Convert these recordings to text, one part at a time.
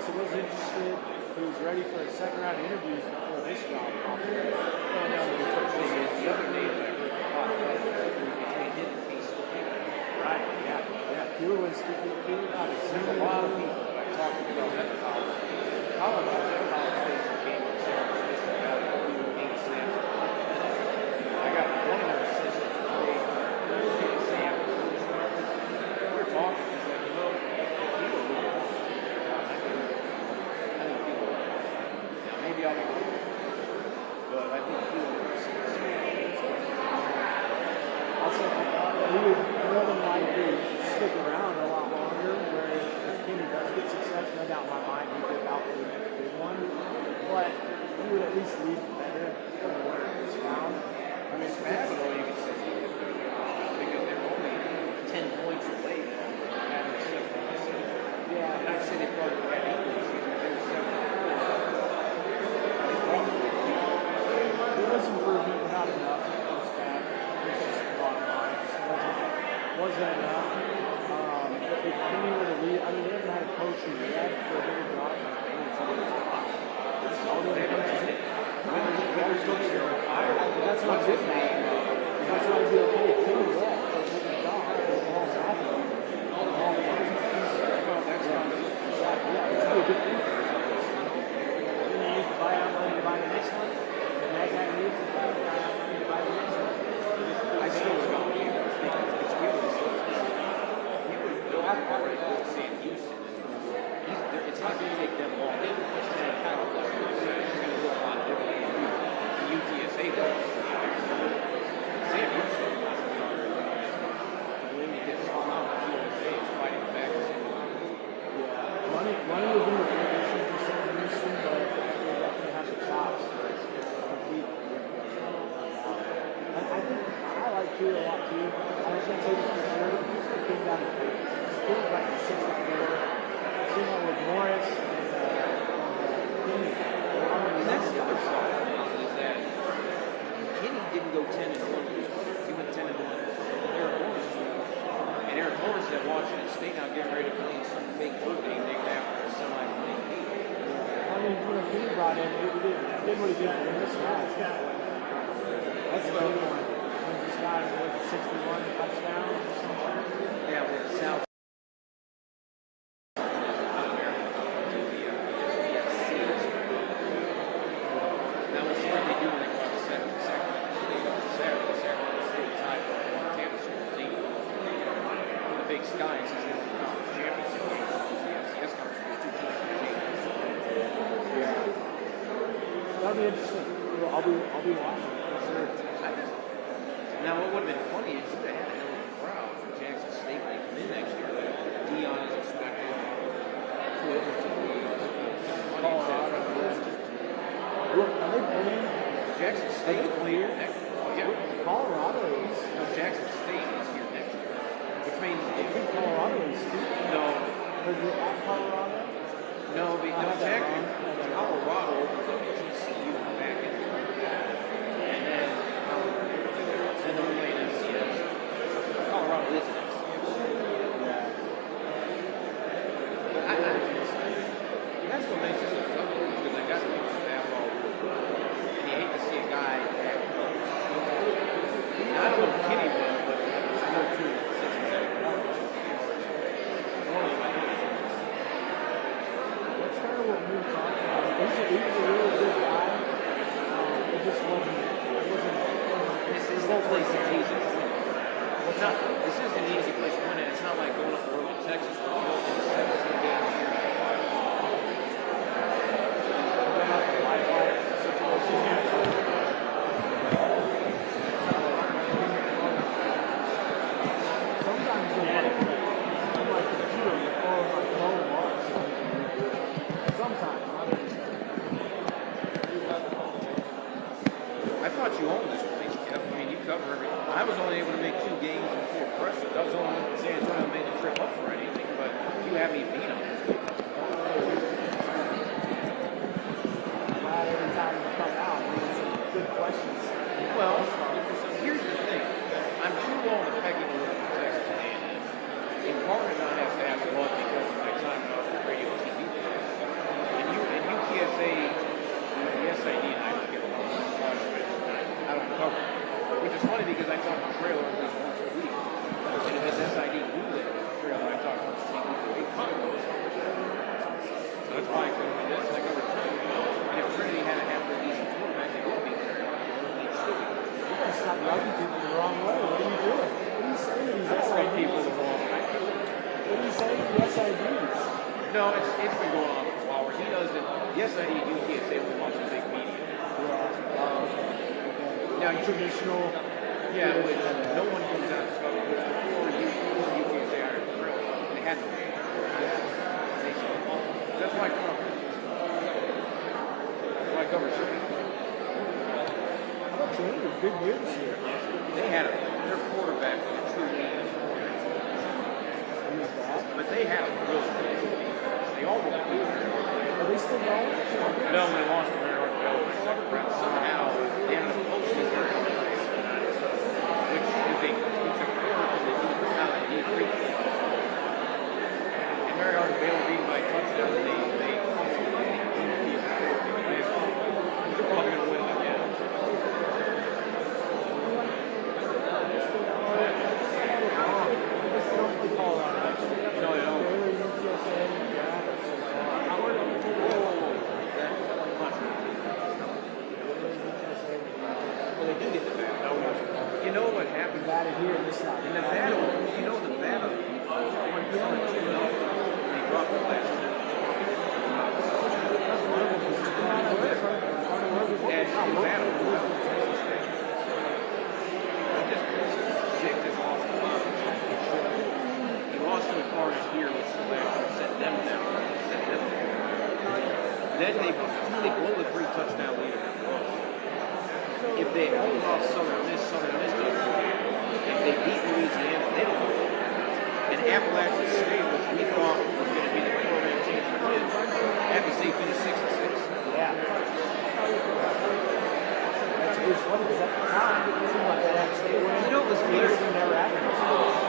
also was interested. He was ready for a second round of interviews before this job popped up. Well, no, the thing is, the other day that I heard the podcast, between him and Case Stillman. Right, yeah. Peeler was speaking. Peeler got it. There's a lot of people that are talking about that college. College station came in San Francisco about 8 snaps. I got one of their assistants today. Sam. We were talking. He's like, you know, people really want to. I think people want to. Now, maybe I'll be wrong. But I think people want to see Also, he would more than likely stick around a lot longer, whereas if Kenny does get success, no doubt in my mind he'd be about for the next big one. But he would at least leave better than where it's found. I mean, Spavital, you could say, because they're only 10 points away from having a 7-1 season. Yeah. I'm not saying they probably had 8 this season, but they were 7-4. They probably did. There was improvement, but not enough. It was bad. It was just the bottom line. It wasn't enough. If Kenny were to leave, I mean, they haven't had a coach who left for a bigger job. That's all the coaches did. That's not good. That's why it'd be okay if Kenny left for a bigger job. All happening. Yeah, it's a good thing. Then they use the buyout money to buy the next one. And that guy leaves the buyout money to buy the next one. I still don't believe it. It's really slow. He would build a already built Sam Houston. It's not going to take them long. It's going to kind of like you said, it's going to look a lot different than UTSA does. Sam Houston wants to be on there. When you get somehow UTSA is fighting back. Money was in the position for Sam Houston, but they definitely have the chops to compete. I think I like Peter a lot too. I was going to say this for sure. It came down to Peter. He was like 6-4. Came out with Morris and Kenny. And that's the other side is that Kenny didn't go 10-1. He went 10-1. Eric Morris. And Eric Morris at Washington State now getting ready to play in some fake foot game they have for a semi-final game. I mean, Kenny brought in, he did what he did for this guy. That's the big one. This guy with 61 touchdowns. Yeah, with South. Now we'll see what they do when they go out to Sacramento State on Saturday. Sacramento State tied for Montana School team. The Big Sky since they won the championship game. FCS conference 2 teams. Yeah. That'll be interesting. I'll be watching for sure. Now, what would have been funny is you would have had a hell of a crowd for Jackson State when they come in next year. Dion is expected. Colorado. Look, are they playing? Jackson State clear next year. Oh, yeah. Colorado is. No, Jackson State is here next year. Which means I think Colorado is too. no, Is it at Colorado? no, Jackson. Colorado opens up TCU back in. And then they're playing FCS. Colorado is an FCS. Yeah. But that's what makes it so tough because they got people staff all over. And you hate to see a guy. I don't know if Kenny was, but I know two of the Cincinnati Bengals. One of them I know. That's kind of what we were talking about. He was a really good guy. It just wasn't. This is the place that's easy to win. It's not. This is an easy place to win, and it's not like going up the road to Texas where you go to 17 games a year. Sometimes I'm like computer or my phone walks. Sometimes. I thought you owned this place, Jeff. I mean, you cover everything. I was only able to make 2 games before pressure. That was only San Antonio made the trip up for anything, but you had me probably could do this, like over time. And if Trinity had a halfway decent quarterback, they would be there. They'd still be there. You gotta stop rubbing people the wrong way. What are you doing? What are you saying to these I don't rub SIDs? people the wrong way. What are you saying to the SIDs? No, it's been going on for a while where he doesn't. Yes, I need UTSA will watch the big media. Yeah. Okay. Now, Traditional. yeah, which no one comes out and stuff. Before UTSA hired Krill, they had no name. They said, that's why I cover. That's why I cover Trinity. How about Trinity? Good year this year. They had their quarterback was a true defense. He was bad. But they had a really good defense. They all were good. Are they still going? No, they lost to Mary North Dakota in the second round. Somehow they ended up posting Mary North Dakota, which is it's a quarter because they did it out. They need three. And Mary North Dakota beat by a touchdown. And they they're probably going to win it again. No, they don't. Well, they do get Nevada. You know what happened? Nevada here, this side. In Nevada, you know Nevada went 2-0. They dropped the last two. And Nevada Jake just lost the ball. He lost to the Cardinals here, which sent them down. Then they blow the 3-touchdown lead. If they hold off Southern Miss doesn't win. If they beat Louisiana, they don't win. And Appalachian State, which we thought was going to be the 4-man championship, Appalachian State finished 6-6. Yeah. That's a good funny because at the time, it seemed like that had stayed winning. You know, it was Peterson weird. never happened.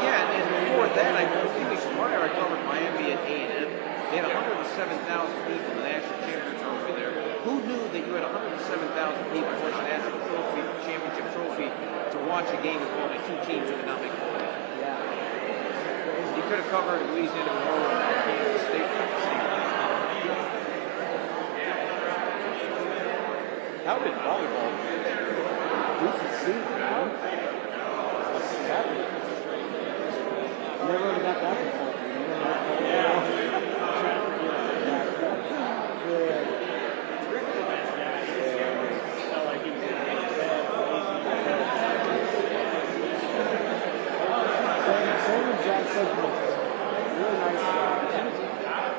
Yeah, and before that, a few weeks prior, I covered Miami at A&M. They had 107,000 people in the national championship trophy there. Who knew that you had 107,000 people watch the national trophy, championship trophy to watch a game with only two teams who did not make the playoffs? Yeah. You could have covered Louisiana, Monroe, and Kansas State. How did volleyball finish? Decent seat, man. Seven. Never really got that before. Same with Jack Sedgwick. Really nice guy.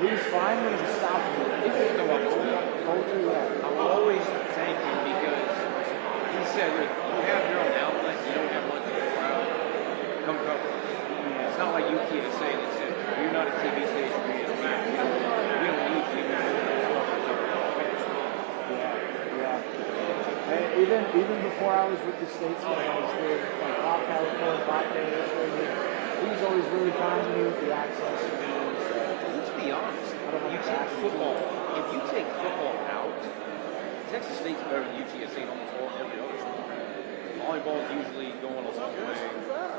He was fine when he was stopping. You know what? Culture, yeah. I will always thank him because he said, look, you have your own outlet, you don't have much of a crowd, come cover us. It's not like UTSA that said, you're not a TV station, we don't need you. Yeah. And even before I was with the Statesman, I was doing like Bob California, Bob Davis, he was always really kind to me with the access. Let's be honest, you take football, if you take football out, Texas State's better than UTSA in almost every other sport. Volleyball is usually going a long way.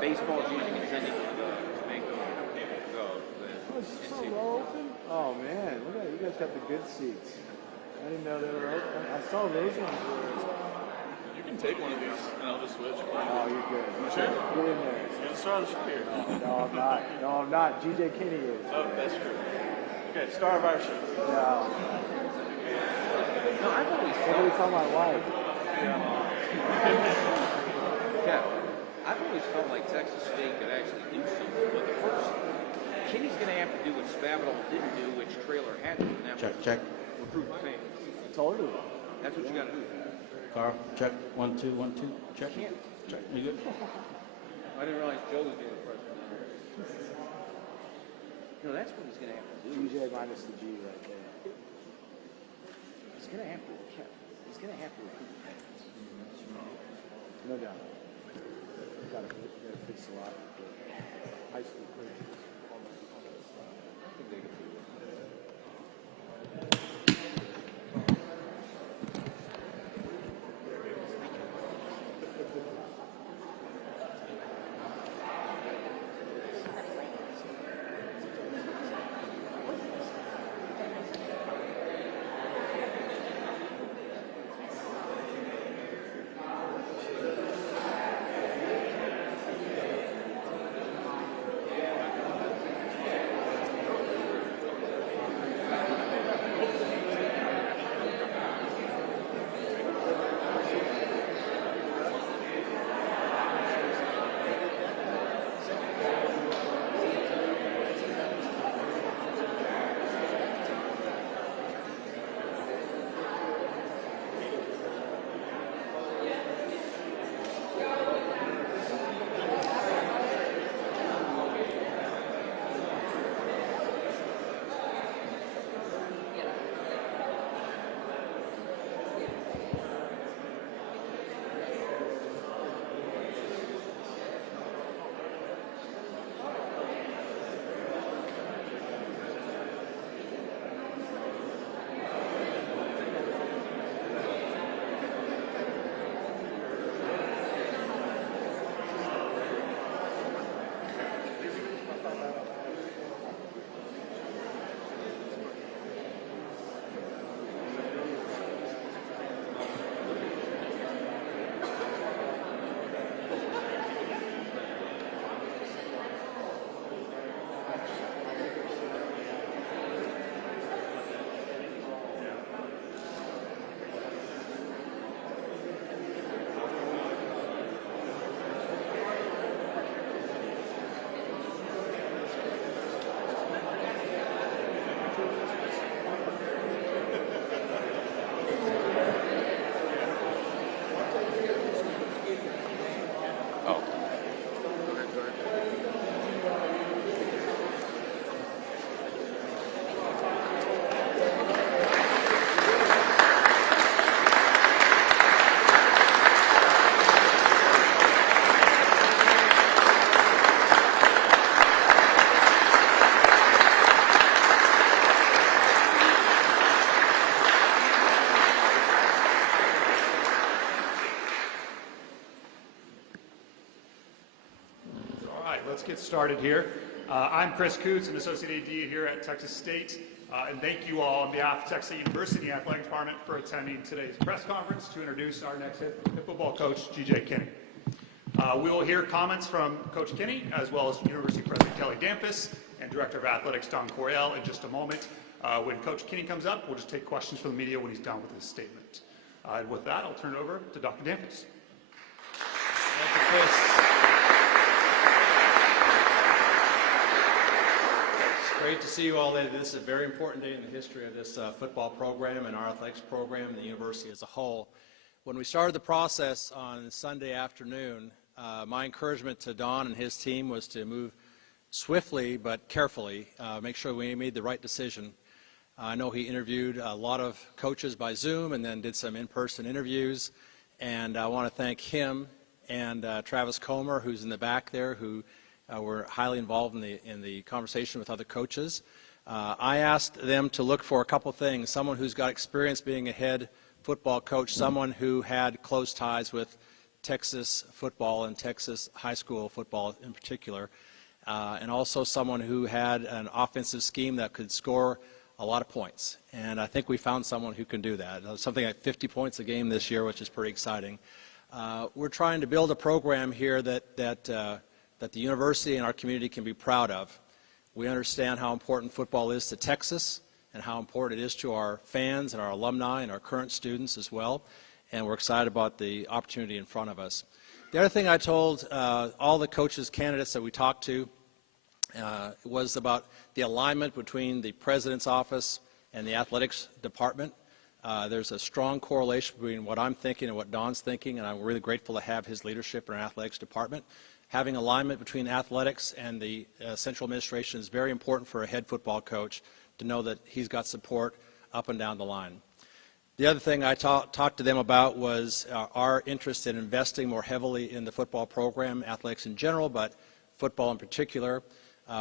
Baseball is usually contending for the Jamaica Oh, is this so low open? Oh man, look at it. You guys got the good seats. I didn't know they were open. I saw those ones were. You can take one of these, and I'll just switch. Oh, you're good. Sure. Get in there. You're the star of the show here. No, I'm not. No, I'm not. GJ Kinney is. Oh, that's true. Okay, star of our show. No. No, I've always What did he tell my wife? Kev, I've always felt like Texas State could actually do something. But first, Kenny's going to have to do what Spavital didn't do, which Traylor had to do. And that was Check. recruit fans. Totally. That's what you got to do. Carl, check. 1, 2, 1, 2. Check. Can't. Check. You good? I didn't realize Joe was doing the pressure. You know, that's what he's going to have to do. GJ minus the G right there. He's going to have to. He's going to have to recruit fans. No doubt. Gotta fix a lot of the high school coaches. I think they can do it. get started here. I'm Chris Coots, an Associate AD here at Texas State, and thank you all on behalf of Texas State University Athletic Department for attending today's press conference to introduce our next head football coach, G.J. Kinney. We will hear comments from Coach Kinney, as well as University President Kelly Damphousse and Director of Athletics Don Coryell in just a moment. When Coach Kinney comes up, we'll just take questions from the media when he's done with his statement. And with that, I'll turn it over to Dr. Damphousse. Thank you, Chris. It's great to see you all today. This is a very important day in the history of this football program and our athletics program and the university as a whole. When we started the process on Sunday afternoon, my encouragement to Don and his team was to move swiftly but carefully, make sure we made the right decision. I know he interviewed a lot of coaches by Zoom and then did some in-person interviews, and I want to thank him and Travis Comer, who's in the back there, who were highly involved in the conversation with other coaches. I asked them to look for a couple things: someone who's got experience being a head football coach, someone who had close ties with Texas football and Texas high school football in particular, and also someone who had an offensive scheme that could score a lot of points. And I think we found someone who can do that. Something like 50 points a game this year, which is pretty exciting. We're trying to build a program here that the university and our community can be proud of. We understand how important football is to Texas and how important it is to our fans and our alumni and our current students as well. And we're excited about the opportunity in front of us. The other thing I told all the coaches, candidates that we talked to, was about the alignment between the president's office and the athletics department. There's a strong correlation between what I'm thinking and what Don's thinking, and I'm really grateful to have his leadership in our athletics department. Having alignment between athletics and the central administration is very important for a head football coach to know that he's got support up and down the line. The other thing I talked to them about was our interest in investing more heavily in the football program, athletics in general, but football in particular.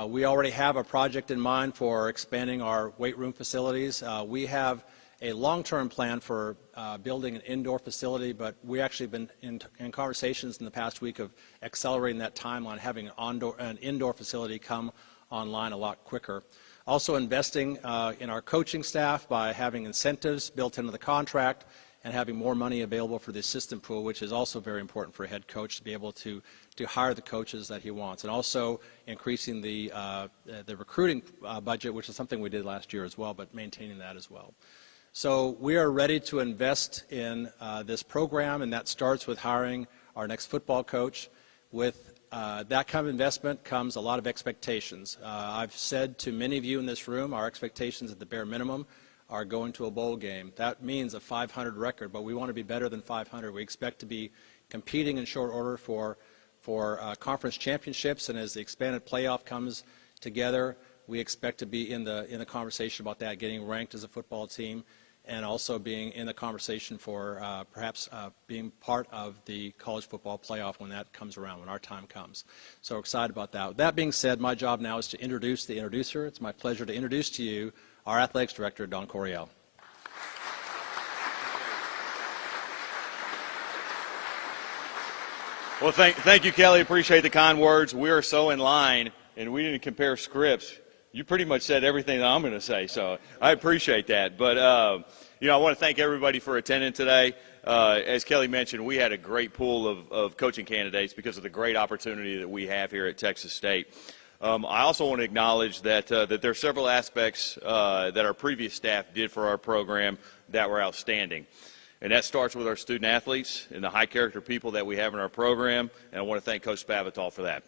We already have a project in mind for expanding our weight room facilities. We have a long-term plan for building an indoor facility, but we actually been in conversations in the past week of accelerating that timeline, having an indoor facility come online a lot quicker. Also investing in our coaching staff by having incentives built into the contract and having more money available for the assistant pool, which is also very important for a head coach to be able to hire the coaches that he wants. And also increasing the recruiting budget, which is something we did last year as well, but maintaining that as well. So we are ready to invest in this program, and that starts with hiring our next football coach. With that kind of investment comes a lot of expectations. I've said to many of you in this room, our expectations at the bare minimum are going to a bowl game. That means a 500 record, but we want to be better than 500. We expect to be competing in short order for conference championships, and as the expanded playoff comes together, we expect to be in the conversation about that, getting ranked as a football team, and also being in the conversation for perhaps being part of the college football playoff when that comes around, when our time comes. So we're excited about that. With that being said, my job now is to introduce the introducer. It's my pleasure to introduce to you our athletics director, Don Coryell. Well, thank you, Kelly. Appreciate the kind words. We are so in line, and we didn't compare scripts. You pretty much said everything that I'm going to say, so I appreciate that. But, I want to thank everybody for attending today. As Kelly mentioned, we had a great pool of coaching candidates because of the great opportunity that we have here at Texas State. I also want to acknowledge that there are several aspects that our previous staff did for our program that were outstanding. And that starts with our student athletes and the high character people that we have in our program. And I want to thank Coach Spavital for that.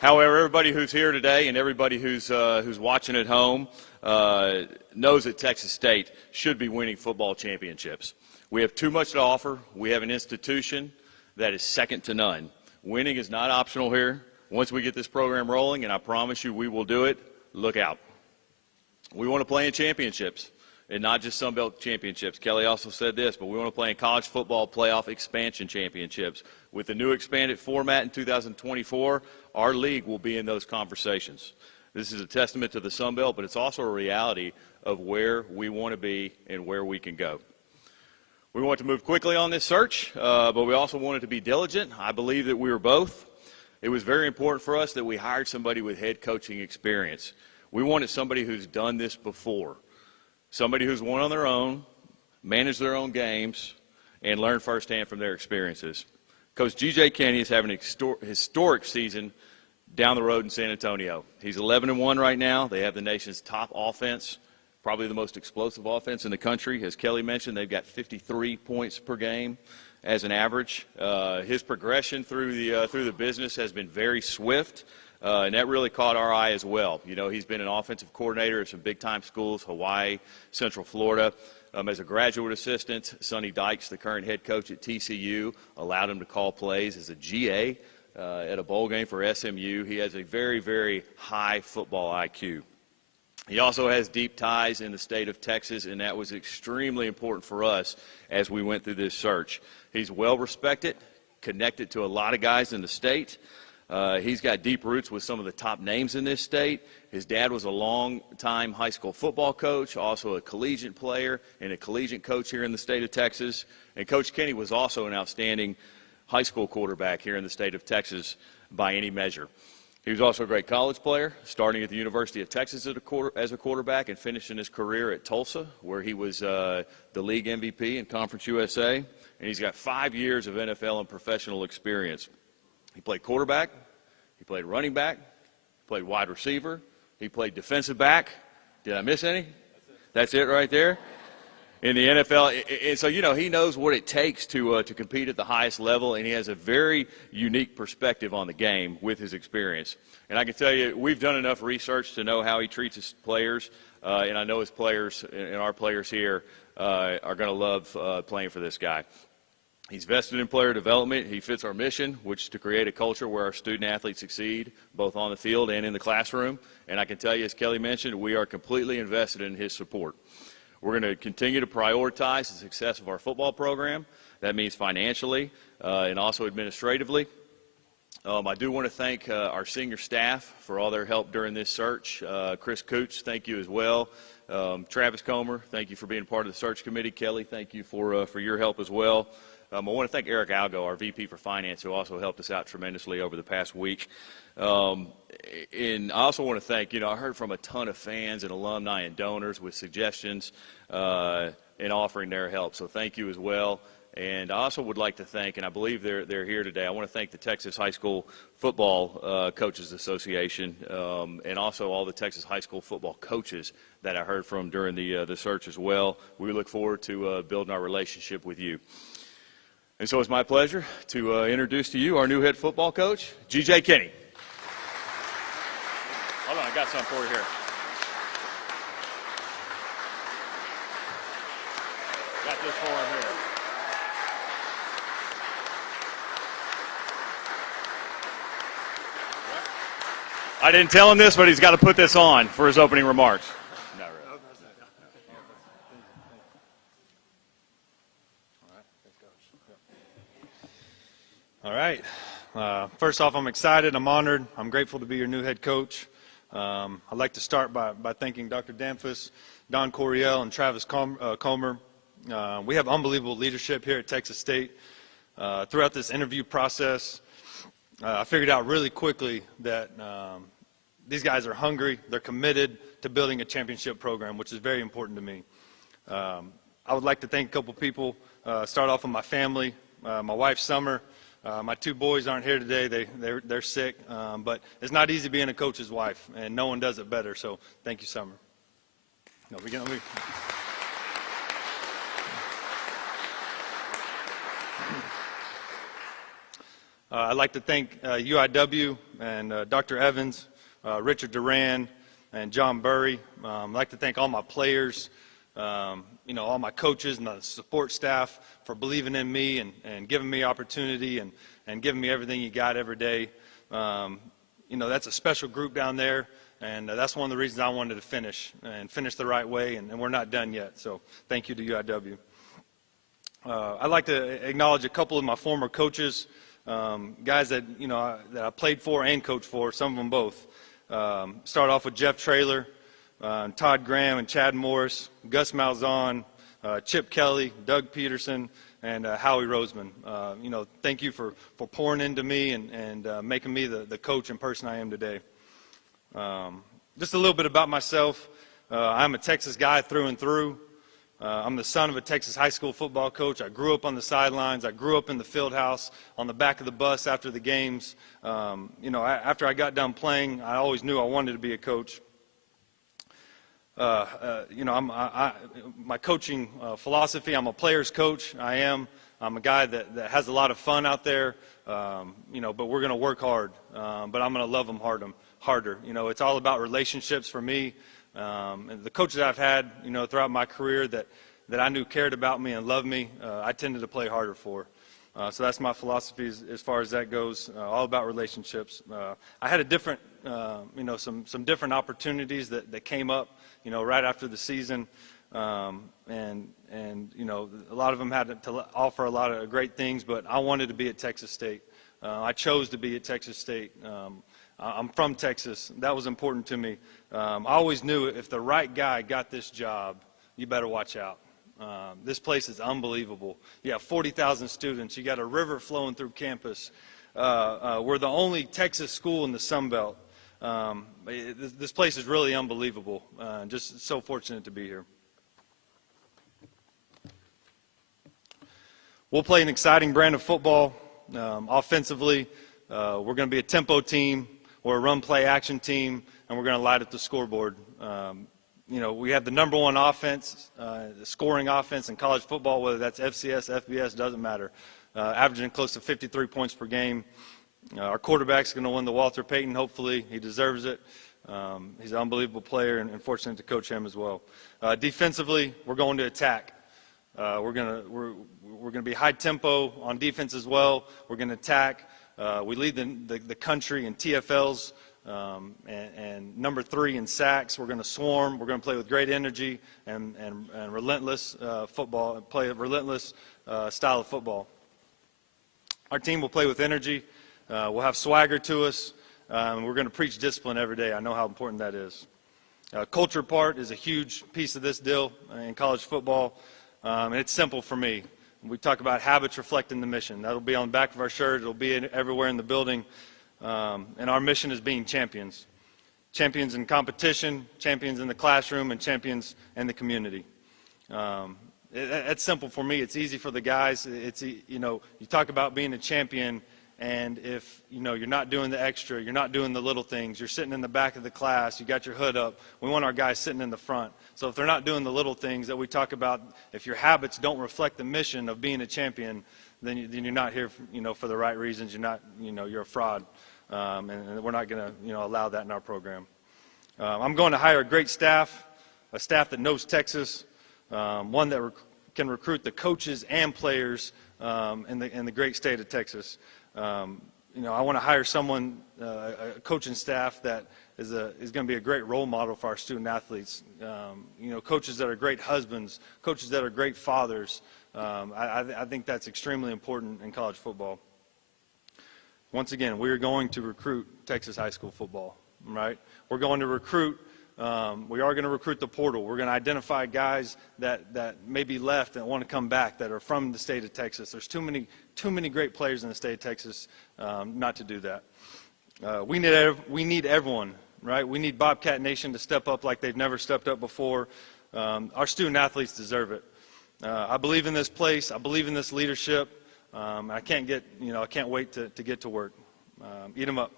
However, everybody who's here today and everybody who's watching at home knows that Texas State should be winning football championships. We have too much to offer. We have an institution that is second to none. Winning is not optional here. Once we get this program rolling, and I promise you we will do it, look out. We want to play in championships, and not just Sun Belt championships. Kelly also said this, but we want to play in college football playoff expansion championships. With the new expanded format in 2024, our league will be in those conversations. This is a testament to the Sun Belt, but it's also a reality of where we want to be and where we can go. We want to move quickly on this search, but we also wanted to be diligent. I believe that we were both. It was very important for us that we hired somebody with head coaching experience. We wanted somebody who's done this before, somebody who's won on their own, managed their own games, and learned firsthand from their experiences. Coach G.J. Kinney is having an historic season down the road in San Antonio. He's 11-1 right now. They have the nation's top offense, probably the most explosive offense in the country. As Kelly mentioned, they've got 53 points per game as an average. His progression through the business has been very swift, and that really caught our eye as well. You know, he's been an offensive coordinator at some big-time schools, Hawaii, Central Florida. As a graduate assistant, Sonny Dykes, the current head coach at TCU, allowed him to call plays as a GA at a bowl game for SMU. He has a very, very high football IQ. He also has deep ties in the state of Texas, and that was extremely important for us as we went through this search. He's well respected, connected to a lot of guys in the state. He's got deep roots with some of the top names in this state. His dad was a long-time high school football coach, also a collegiate player and a collegiate coach here in the state of Texas. And Coach Kinney was also an outstanding high school quarterback here in the state of Texas by any measure. He was also a great college player, starting at the University of Texas as a quarterback and finishing his career at Tulsa, where he was the league MVP in Conference USA. And he's got 5 years of NFL and professional experience. He played quarterback, he played running back, he played wide receiver, he played defensive back. Did I miss any? That's it right there. In the NFL, and so, you know, he knows what it takes to compete at the highest level, and he has a very unique perspective on the game with his experience. And I can tell you, we've done enough research to know how he treats his players, and I know his players and our players here are going to love playing for this guy. He's vested in player development. He fits our mission, which is to create a culture where our student athletes succeed, both on the field and in the classroom. And I can tell you, as Kelly mentioned, we are completely invested in his support. We're going to continue to prioritize the success of our football program. That means financially and also administratively. I do want to thank our senior staff for all their help during this search. Chris Coots, thank you as well. Travis Comer, thank you for being part of the search committee. Kelly, thank you for your help as well. I want to thank Eric Algo, our VP for Finance, who also helped us out tremendously over the past week. And I also want to thank, I heard from a ton of fans and alumni and donors with suggestions and offering their help. So thank you as well. And I also would like to thank, and I believe they're here today, I want to thank the Texas High School Football Coaches Association and also all the Texas High School football coaches that I heard from during the search as well. We look forward to building our relationship with you. And so it's my pleasure to introduce to you our new head football coach, G.J. Kinney. Hold on, I got something for you here. Got this for him here. I didn't tell him this, but he's got to put this on for his opening remarks. Not really. All right. First off, I'm excited. I'm honored. I'm grateful to be your new head coach. I'd like to start by thanking Dr. Danfus, Don Coryell, and Travis Comer. We have unbelievable leadership here at Texas State. Throughout this interview process, I figured out really quickly that these guys are hungry. They're committed to building a championship program, which is very important to me. I would like to thank a couple people. Start off with my family, my wife, Summer. My two boys aren't here today. They're sick, but it's not easy being a coach's wife, and no one does it better. So thank you, Summer. No, I'd like to thank UIW and Dr. Evans, Richard Duran, and John Burry. I'd like to thank all my players, all my coaches and the support staff for believing in me and giving me opportunity and giving me everything you got every day. That's a special group down there, and that's one of the reasons I wanted to finish the right way, and we're not done yet. So thank you to UIW. I'd like to acknowledge a couple of my former coaches, guys that I played for and coached for, some of them both. Start off with Jeff Traylor, Todd Graham and Chad Morris, Gus Malzahn, Chip Kelly, Doug Peterson, and Howie Roseman. Thank you for pouring into me and making me the coach and person I am today. Just a little bit about myself. I'm a Texas guy through and through. I'm the son of a Texas high school football coach. I grew up on the sidelines. I grew up in the field house on the back of the bus after the games. After I got done playing, I always knew I wanted to be a coach. My coaching philosophy, I'm a player's coach. I'm a guy that has a lot of fun out there, but we're going to work hard. But I'm going to love them harder. It's all about relationships for me. And the coaches I've had, throughout my career that I knew cared about me and loved me, I tended to play harder for. So that's my philosophy as far as that goes, all about relationships. I had a different, some different opportunities that came up, right after the season. A lot of them had to offer a lot of great things, but I wanted to be at Texas State. I chose to be at Texas State. I'm from Texas. That was important to me. I always knew if the right guy got this job, you better watch out. This place is unbelievable. You have 40,000 students. You got a river flowing through campus. We're the only Texas school in the Sun Belt. This place is really unbelievable. Just so fortunate to be here. We'll play an exciting brand of football. Offensively, we're going to be a tempo team. We're a run-play-action team, and we're going to light up the scoreboard. We have the number one offense, scoring offense in college football, whether that's FCS, FBS, doesn't matter. Averaging close to 53 points per game. Our quarterback's going to win the Walter Payton, hopefully. He deserves it. He's an unbelievable player, and fortunate to coach him as well. Defensively, we're going to attack. We're going to be high tempo on defense as well. We're going to attack. We lead the country in TFLs and number 3 in sacks. We're going to swarm. We're going to play with great energy and relentless football, play a relentless style of football. Our team will play with energy. We'll have swagger to us. We're going to preach discipline every day. I know how important that is. Culture part is a huge piece of this deal in college football. And it's simple for me. We talk about habits reflecting the mission. That'll be on the back of our shirt. It'll be everywhere in the building. And our mission is being champions. Champions in competition, champions in the classroom, and champions in the community. It's simple for me. It's easy for the guys. You talk about being a champion, and if you're not doing the extra, you're not doing the little things, you're sitting in the back of the class, you got your hood up. We want our guys sitting in the front. So if they're not doing the little things that we talk about, if your habits don't reflect the mission of being a champion, then you're not here, for the right reasons. You're not, you're a fraud, and we're not going to, allow that in our program. I'm going to hire a great staff, a staff that knows Texas, one that can recruit the coaches and players in the great state of Texas. I want to hire someone, a coaching staff that is going to be a great role model for our student athletes. Coaches that are great husbands, coaches that are great fathers. I think that's extremely important in college football. Once again, we are going to recruit Texas high school football, right? We're going to recruit. We are going to recruit the portal. We're going to identify guys that maybe left and want to come back that are from the state of Texas. There's too many great players in the state of Texas not to do that. We need everyone, right? We need Bobcat Nation to step up like they've never stepped up before. Our student athletes deserve it. I believe in this place. I believe in this leadership. I can't wait to get to work. Eat 'em up.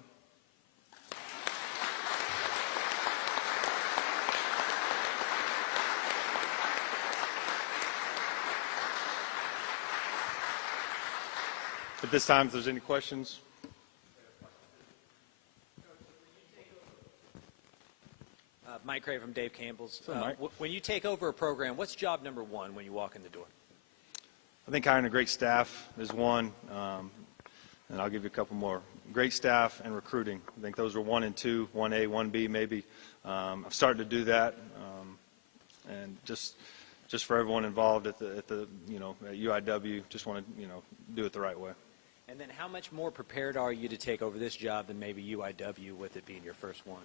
At this time, if there's any questions. Mike Cray from Dave Campbell's. Mike. When you take over a program, what's job number one when you walk in the door? I think hiring a great staff is one, and I'll give you a couple more. Great staff and recruiting. I think those are 1 and 2, 1A, 1B maybe. I've started to do that, and just for everyone involved at UIW, just want to do it the right way. And then how much more prepared are you to take over this job than maybe UIW with it being your first one?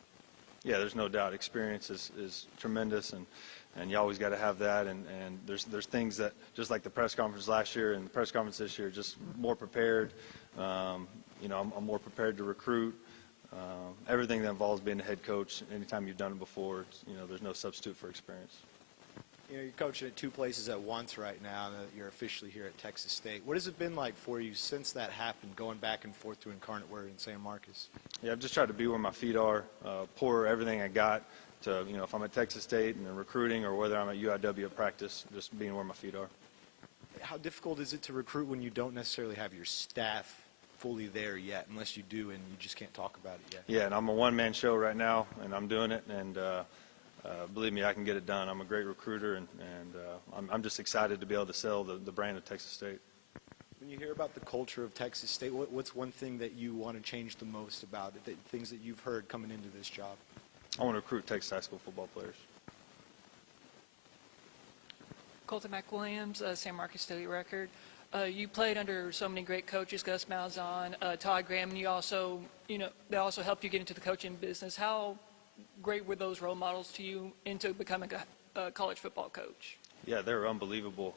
Yeah, there's no doubt. Experience is tremendous, and you always got to have that. And there's things that, just like the press conference last year and the press conference this year, just more prepared. I'm more prepared to recruit. Everything that involves being a head coach, anytime you've done it before, there's no substitute for experience. You're coaching at two places at once right now, and you're officially here at Texas State. What has it been like for you since that happened, going back and forth to Incarnate Word and San Marcos? Yeah, I've just tried to be where my feet are, pour everything I got to, if I'm at Texas State and recruiting, or whether I'm at UIW at practice, just being where my feet are. How difficult is it to recruit when you don't necessarily have your staff fully there yet, unless you do and you just can't talk about it yet? Yeah, and I'm a one-man show right now, and I'm doing it, and believe me, I can get it done. I'm a great recruiter, and I'm just excited to be able to sell the brand of Texas State. When you hear about the culture of Texas State, what's one thing that you want to change the most about it, things that you've heard coming into this job? I want to recruit Texas high school football players. Colton McWilliams, San Marcos State record. You played under so many great coaches, Gus Malzahn, Todd Graham, and you also, they also helped you get into the coaching business. How great were those role models to you into becoming a college football coach? Yeah, they were unbelievable.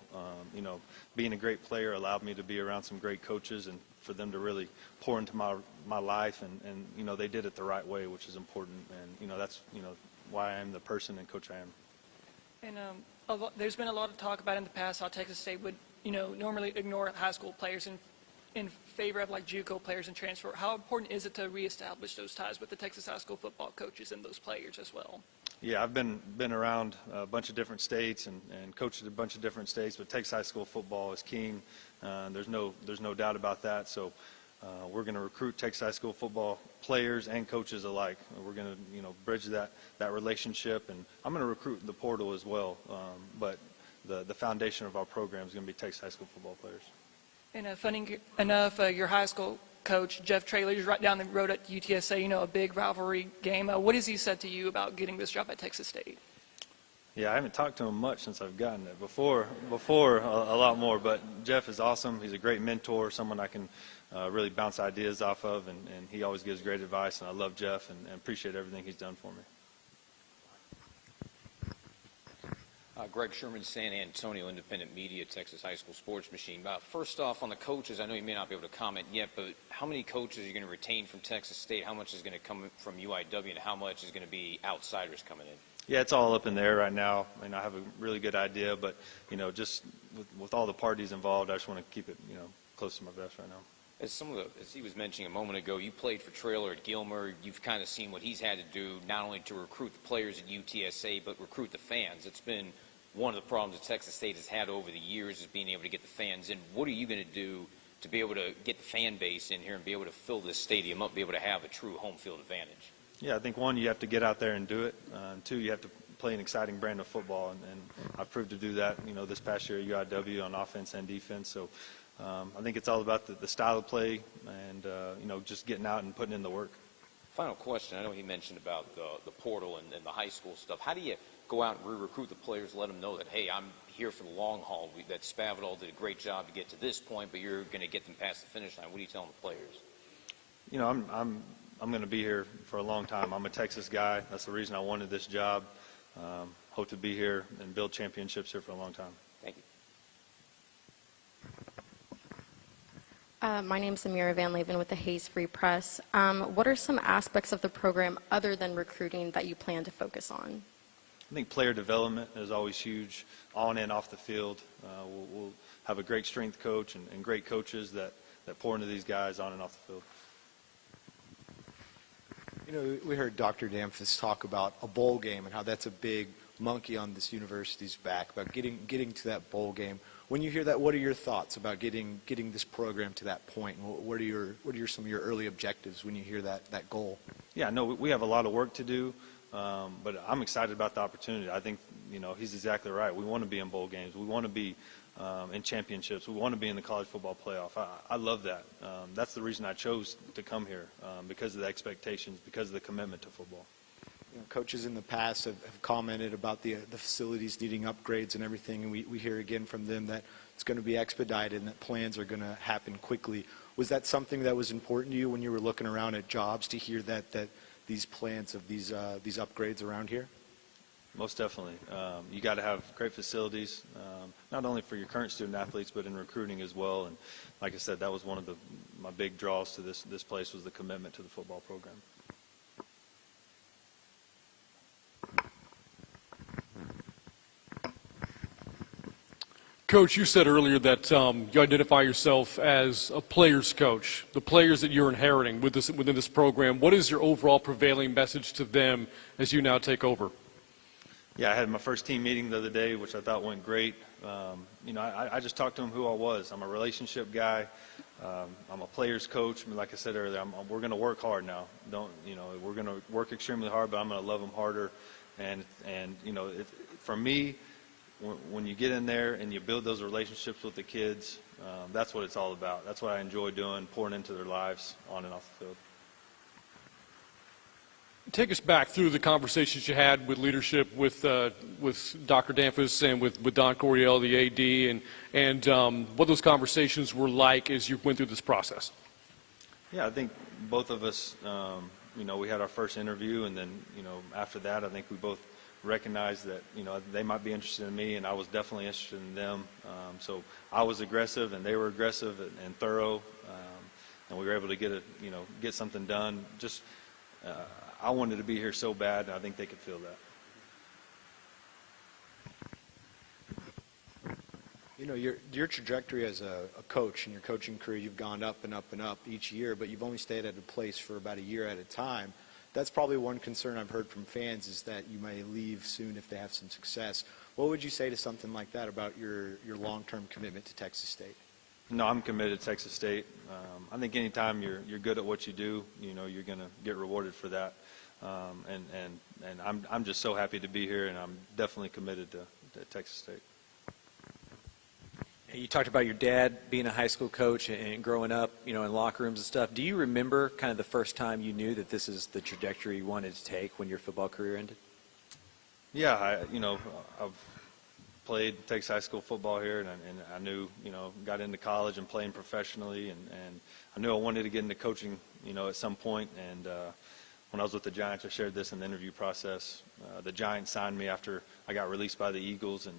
Being a great player allowed me to be around some great coaches and for them to really pour into my life, and they did it the right way, which is important. And, that's, why I am the person and coach I am. And there's been a lot of talk about in the past how Texas State would, normally ignore high school players in favor of like JUCO players and transfer. How important is it to reestablish those ties with the Texas high school football coaches and those players as well? Yeah, I've been around a bunch of different states and coached at a bunch of different states, but Texas high school football is king. There's no doubt about that. So we're going to recruit Texas high school football players and coaches alike. We're going to bridge that relationship, and I'm going to recruit the portal as well. But the foundation of our program is going to be Texas high school football players. And funny enough, your high school coach, Jeff Traylor, is right down the road at UTSA, a big rivalry game. What has he said to you about getting this job at Texas State? Yeah, I haven't talked to him much since I've gotten it. Before a lot more, but Jeff is awesome. He's a great mentor, someone I can really bounce ideas off of, and he always gives great advice, and I love Jeff and appreciate everything he's done for me. Greg Sherman, San Antonio Independent Media, Texas High School Sports Machine. First off, on the coaches, I know you may not be able to comment yet, but how many coaches are you going to retain from Texas State? How much is going to come from UIW, and how much is going to be outsiders coming in? Yeah, it's all up in the air right now. I have a really good idea, but just with all the parties involved, I just want to keep it close to my vest right now. As he was mentioning a moment ago, you played for Traylor at Gilmer. You've kind of seen what he's had to do, not only to recruit the players at UTSA, but recruit the fans. It's been one of the problems that Texas State has had over the years, is being able to get the fans in. What are you going to do to be able to get the fan base in here and be able to fill this stadium up, be able to have a true home field advantage? Yeah, I think, one, you have to get out there and do it. And two, you have to play an exciting brand of football, and I've proved to do that, this past year at UIW on offense and defense. So I think it's all about the style of play and, just getting out and putting in the work. Final question. I know he mentioned about the portal and the high school stuff. How do you go out and recruit the players, let them know that, hey, I'm here for the long haul, that Spavital did a great job to get to this point, but you're going to get them past the finish line? What are you telling the players? I'm going to be here for a long time. I'm a Texas guy. That's the reason I wanted this job. Hope to be here and build championships here for a long time. Thank you. My name is Amira Van Leven with the Hayes Free Press. What are some aspects of the program other than recruiting that you plan to focus on? I think player development is always huge, on and off the field. We'll have a great strength coach and great coaches that pour into these guys on and off the field. We heard Dr. Damphus talk about a bowl game and how that's a big monkey on this university's back, about getting to that bowl game. When you hear that, what are your thoughts about getting this program to that point? What are some of your early objectives when you hear that goal? Yeah, no, we have a lot of work to do, but I'm excited about the opportunity. I think, he's exactly right. We want to be in bowl games. We want to be in championships. We want to be in the college football playoff. I love that. That's the reason I chose to come here, because of the expectations, because of the commitment to football. Coaches in the past have commented about the facilities needing upgrades and everything, and we hear again from them that it's going to be expedited and that plans are going to happen quickly. Was that something that was important to you when you were looking around at jobs, to hear that these plans of these upgrades around here? Most definitely. You got to have great facilities, not only for your current student athletes, but in recruiting as well. And like I said, that was one of my big draws to this place was the commitment to the football program. Coach, you said earlier that you identify yourself as a player's coach. The players that you're inheriting within this program, what is your overall prevailing message to them as you now take over? Yeah, I had my first team meeting the other day, which I thought went great. I just talked to them who I was. I'm a relationship guy. I'm a player's coach. I mean, like I said earlier, we're going to work hard now. We're going to work extremely hard, but I'm going to love them harder. And for me, when you get in there and you build those relationships with the kids, that's what it's all about. That's what I enjoy doing, pouring into their lives on and off the field. Take us back through the conversations you had with leadership, with Dr. Danfus and with Don Coryell, the AD, and what those conversations were like as you went through this process. Yeah, I think both of us, we had our first interview, and then, after that, I think we both recognized that, they might be interested in me, and I was definitely interested in them. So I was aggressive, and they were aggressive and thorough, and we were able to get something done. Just I wanted to be here so bad, and I think they could feel that. Your trajectory as a coach in your coaching career, you've gone up and up and up each year, but you've only stayed at a place for about a year at a time. That's probably one concern I've heard from fans, is that you may leave soon if they have some success. What would you say to something like that about your long-term commitment to Texas State? No, I'm committed to Texas State. I think anytime you're good at what you do, you're going to get rewarded for that. And I'm just so happy to be here, and I'm definitely committed to Texas State. You talked about your dad being a high school coach and growing up, in locker rooms and stuff. Do you remember kind of the first time you knew that this is the trajectory you wanted to take when your football career ended? Yeah, I've played Texas high school football here, and I knew, got into college and playing professionally, and I knew I wanted to get into coaching, at some point. And when I was with the Giants, I shared this in the interview process. The Giants signed me after I got released by the Eagles, and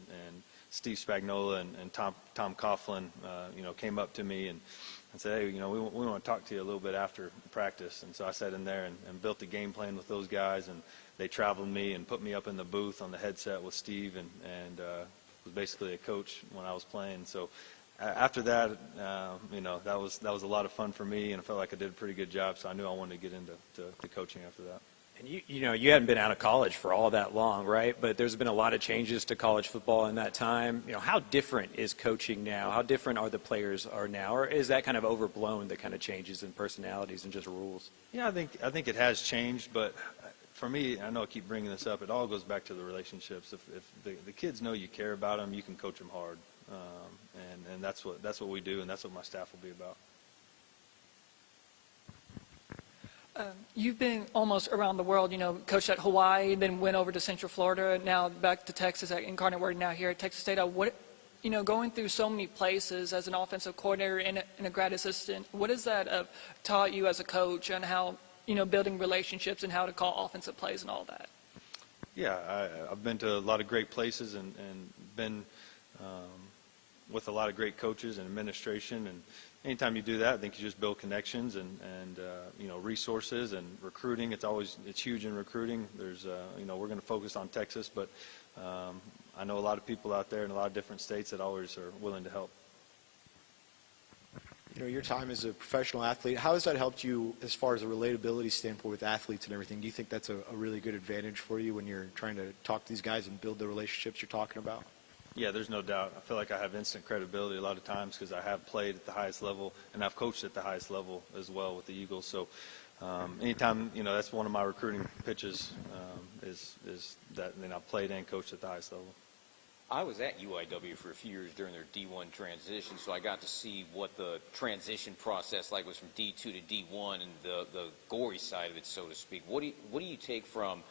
Steve Spagnuolo and Tom Coughlin, came up to me and said, hey, we want to talk to you a little bit after practice. And so I sat in there and built a game plan with those guys, and they traveled me and put me up in the booth on the headset with Steve, and was basically a coach when I was playing. So after that, that was a lot of fun for me, and I felt like I did a pretty good job. So I knew I wanted to get into coaching after that. And you hadn't been out of college for all that long, right? But there's been a lot of changes to college football in that time. How different is coaching now? How different are the players now? Or is that kind of overblown, the kind of changes in personalities and just rules? Yeah, I think it has changed, but for me, I know I keep bringing this up, it all goes back to the relationships. If the kids know you care about them, you can coach them hard. And that's what we do, and that's what my staff will be about. You've been almost around the world, coached at Hawaii, then went over to Central Florida, now back to Texas at Incarnate Word, now here at Texas State. Going through so many places as an offensive coordinator and a grad assistant, what has that taught you as a coach on how, building relationships and how to call offensive plays and all that? Yeah, I've been to a lot of great places and been with a lot of great coaches and administration, and anytime you do that, I think you just build connections and resources and recruiting. It's huge in recruiting. There's we're going to focus on Texas, but I know a lot of people out there in a lot of different states that always are willing to help. Your time as a professional athlete, how has that helped you as far as a relatability standpoint with athletes and everything? Do you think that's a really good advantage for you when you're trying to talk to these guys and build the relationships you're talking about? Yeah, there's no doubt. I feel like I have instant credibility a lot of times because I have played at the highest level, and I've coached at the highest level as well with the Eagles. So anytime, that's one of my recruiting pitches is that I've played and coached at the highest level. I was at UIW for a few years during their D1 transition, so I got to see what the transition process like was from D2 to D1 and the gory side of it, so to speak. What do you take from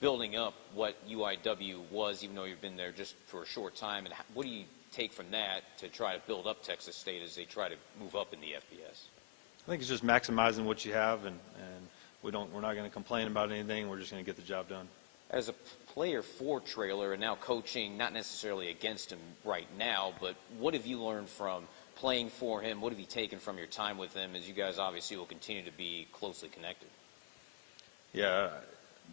building up what UIW was, even though you've been there just for a short time, and what do you take from that to try to build up Texas State as they try to move up in the FBS? I think it's just maximizing what you have and we're not going to complain about anything. We're just going to get the job done. As a player for Traylor and now coaching, not necessarily against him right now, but what have you learned from playing for him? What have you taken from your time with him, as you guys obviously will continue to be closely connected? Yeah,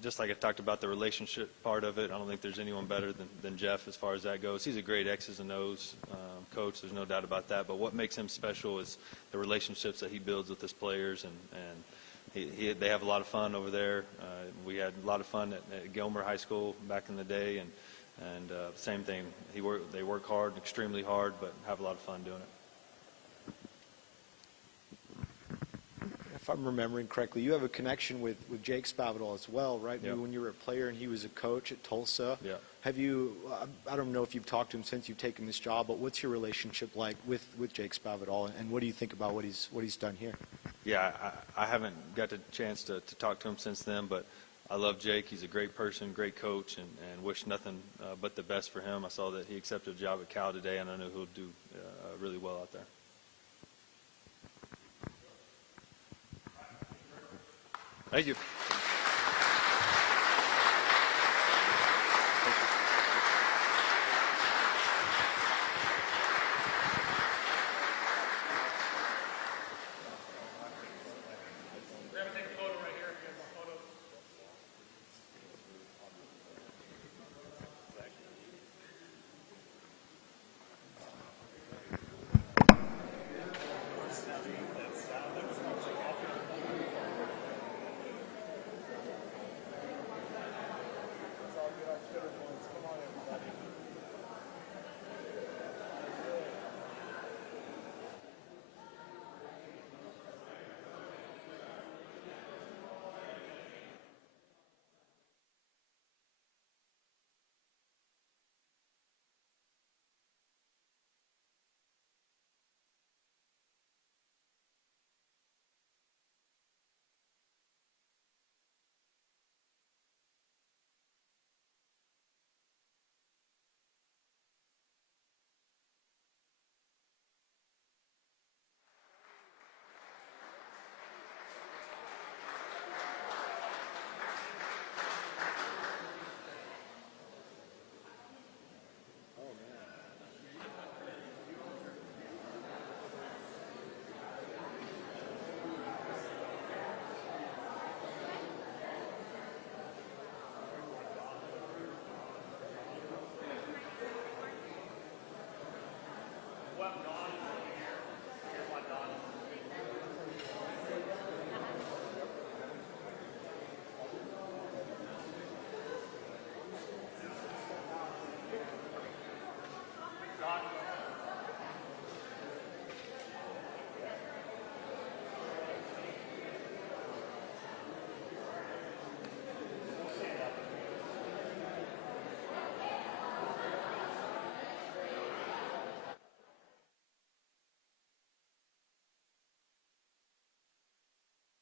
just like I talked about the relationship part of it, I don't think there's anyone better than Jeff as far as that goes. He's a great X's and O's coach, there's no doubt about that. But what makes him special is the relationships that he builds with his players, and they have a lot of fun over there. We had a lot of fun at Gilmer High School back in the day, and same thing. They work hard, extremely hard, but have a lot of fun doing it. If I'm remembering correctly, you have a connection with Jake Spavital as well, right? Yep. Maybe when you were a player and he was a coach at Tulsa. Yeah. Have you, I don't know if you've talked to him since you've taken this job, but what's your relationship like with Jake Spavital, and what do you think about what he's done here? Yeah, I haven't got the chance to talk to him since then, but I love Jake. He's a great person, great coach, and wish nothing but the best for him. I saw that he accepted a job at Cal today, and I know he'll do really well out there. Thank you.